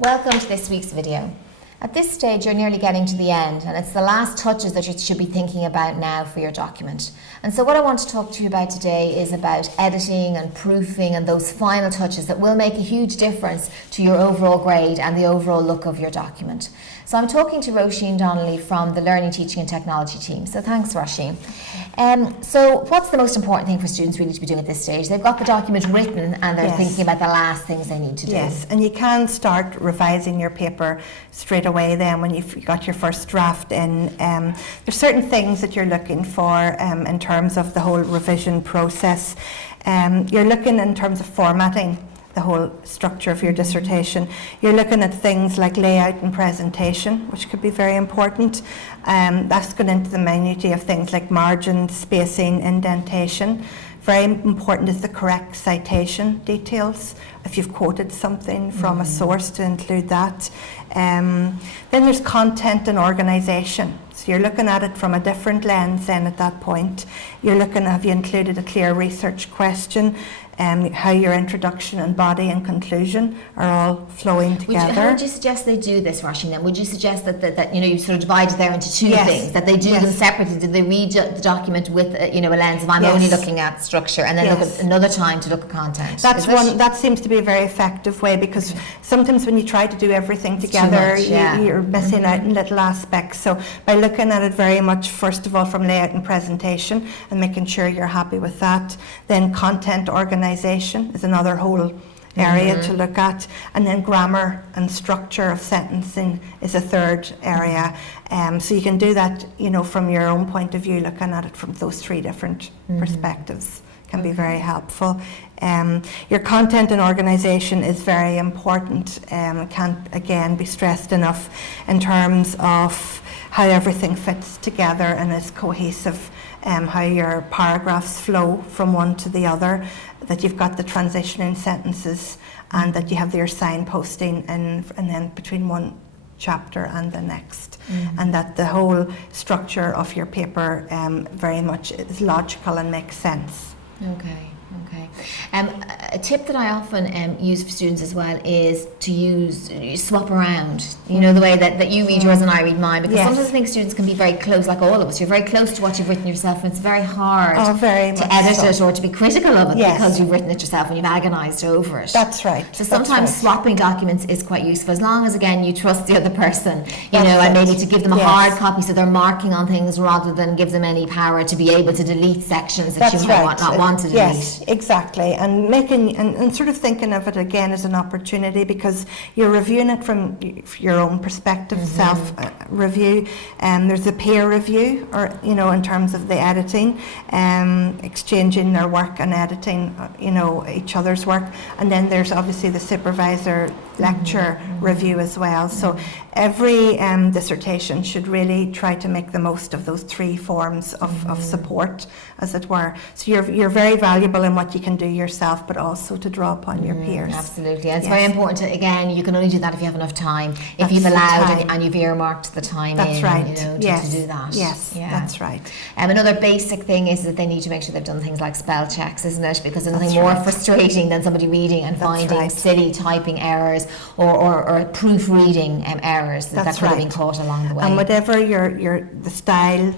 Welcome to this week's video. At this stage, you're nearly getting to the end, and it's the last touches that you should be thinking about now for your document. And so what I want to talk to you about today is about editing and proofing and those final touches that will make a huge difference to your overall grade and the overall look of your document. So I'm talking to Roisin Donnelly from the Learning, Teaching and Technology team. So thanks, Roisin. So what's the most important thing for students really to be doing at this stage? They've got the document written and they're thinking about the last things they need to do. Yes, and you can start revising your paper straight away then when you've got your first draft in. There's certain things that you're looking for in terms of the whole revision process. You're looking in terms of formatting the whole structure of your dissertation. You're looking at things like layout and presentation, which could be very important. That's going into the minutiae of things like margins, spacing, indentation. Very important is the correct citation details. If you've quoted something from a source, to include that. Then there's content and organisation. So you're looking at it from a different lens then at that point. You're looking at, have you included a clear research question? How your introduction and body and conclusion are all flowing together. How would you suggest they do this, Roisin, then? Would you suggest that you sort of divide it there into two things, that they do them separately? Did they read the document with a lens of I'm only looking at structure, and then look at another time to look at content? That's one. That seems to be a very effective way, because sometimes when you try to do everything together, you're missing out in little aspects. So by looking at it very much, first of all, from layout and presentation, and making sure you're happy with that, then content organisation is another whole area to look at, and then grammar and structure of sentencing is a third area. So you can do that, from your own point of view, looking at it from those three different perspectives can be very helpful. Your content and organisation is very important. It can't again be stressed enough in terms of how everything fits together and is cohesive. How your paragraphs flow from one to the other, that you've got the transitioning sentences, and that you have your signposting and then between one chapter and the next, and that the whole structure of your paper very much is logical and makes sense. Okay. A tip that I often use for students as well is to swap around, the way that you read yours and I read mine, because sometimes I think students can be very close, like all of us. You're very close to what you've written yourself, and it's very hard to edit it or to be critical of it because you've written it yourself and you've agonised over it. That's right. So sometimes swapping documents is quite useful, as long as, again, you trust the other person, and maybe to give them a hard copy so they're marking on things rather than give them any power to be able to delete sections that you might not want to delete. Yes, exactly. And making and sort of thinking of it again as an opportunity, because you're reviewing it from your own perspective, self review, and there's a peer review, or in terms of the editing, exchanging their work and editing each other's work, and then there's obviously the supervisor lecture review as well. So every dissertation should really try to make the most of those three forms of support, as it were. So you're very valuable in what you can do yourself, but also to draw upon your peers. Absolutely. And it's very important to, again, you can only do that if you have enough time, if you've allowed and you've earmarked the time to do that. Yes, that's right. Another basic thing is that they need to make sure they've done things like spell checks, isn't it? Because there's nothing more frustrating than somebody reading and finding silly typing errors or proofreading errors that could have been caught along the way. And whatever the style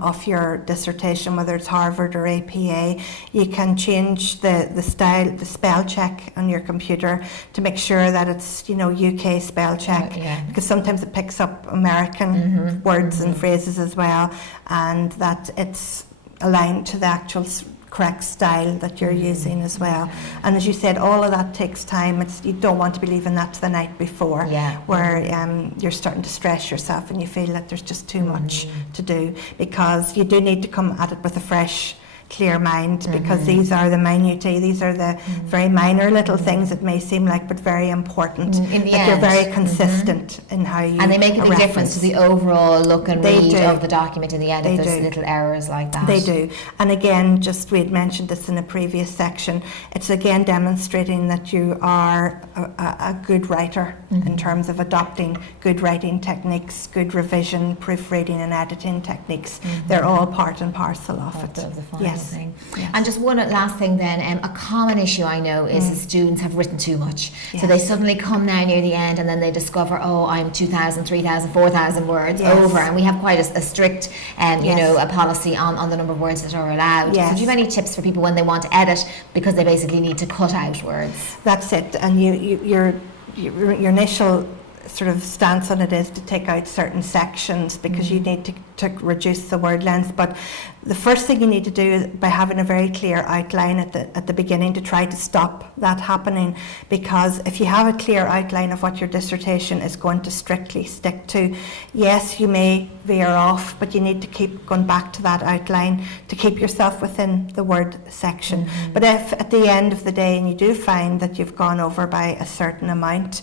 of your dissertation, whether it's Harvard or APA, you can change the style, the spell check on your computer to make sure that it's UK spell check, because sometimes it picks up American words and phrases as well, and that it's aligned to the actual correct style that you're using as well. And as you said, all of that takes time. You don't want to be leaving that to the night before, where you're starting to stress yourself and you feel that there's just too much to do, because you do need to come at it with a fresh, clear mind, because these are the minutiae, these are the very minor little things that may seem like, but very important. In the end, you're very consistent in how you and they make a big difference to the overall look and read do. Of the document in the end. If there's little errors like that. They do. And again, just we had mentioned this in a previous section, it's again demonstrating that you are a good writer in terms of adopting good writing techniques, good revision, proofreading and editing techniques. They're all part and parcel of it. Of the yes. Yes. thing. Yes. And just one last thing then, a common issue I know is that students have written too much. Yes. So they suddenly come now near the end and then they discover, oh, I'm 2,000, 3,000, 4,000 words Yes. over. And we have quite a strict, you Yes. know, a policy on the number of words that are allowed. Yes. So do you have any tips for people when they want to edit because they basically need to cut out words? That's it. And your initial sort of stance on it is to take out certain sections because you need to reduce the word length. But the first thing you need to do is by having a very clear outline at the beginning to try to stop that happening, because if you have a clear outline of what your dissertation is going to strictly stick to, yes, you may veer off, but you need to keep going back to that outline to keep yourself within the word section. But if at the end of the day and you do find that you've gone over by a certain amount,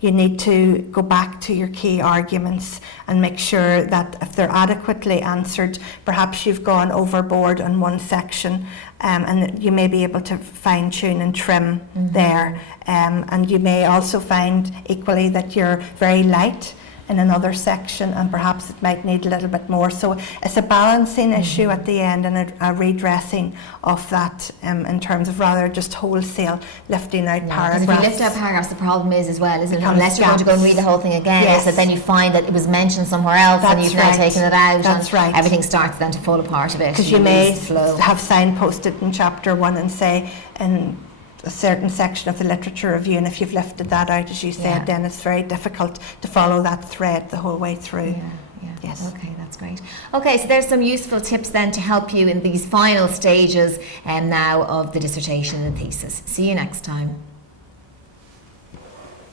you need to go back to your key arguments and make sure that if they're adequately answered, perhaps you've gone overboard on one section, and you may be able to fine tune and trim there. And you may also find equally that you're very light in another section and perhaps it might need a little bit more. So it's a balancing issue at the end and a redressing of that in terms of rather just wholesale lifting out paragraphs. Because if you lift out paragraphs, the problem is as well, isn't it? Becomes Unless you're going to go and read the whole thing again, Yes. is that then you find that it was mentioned somewhere else and That's you've now right. taken it out That's and right. everything starts then to fall apart a bit. Because and you may lose the flow. have signposted in chapter 1 and say in a certain section of the literature review, and if you've lifted that out, as you said, then it's very difficult to follow that thread the whole way through. Yeah. Yes. Okay, that's great. Okay, so there's some useful tips then to help you in these final stages now of the dissertation and thesis. See you next time.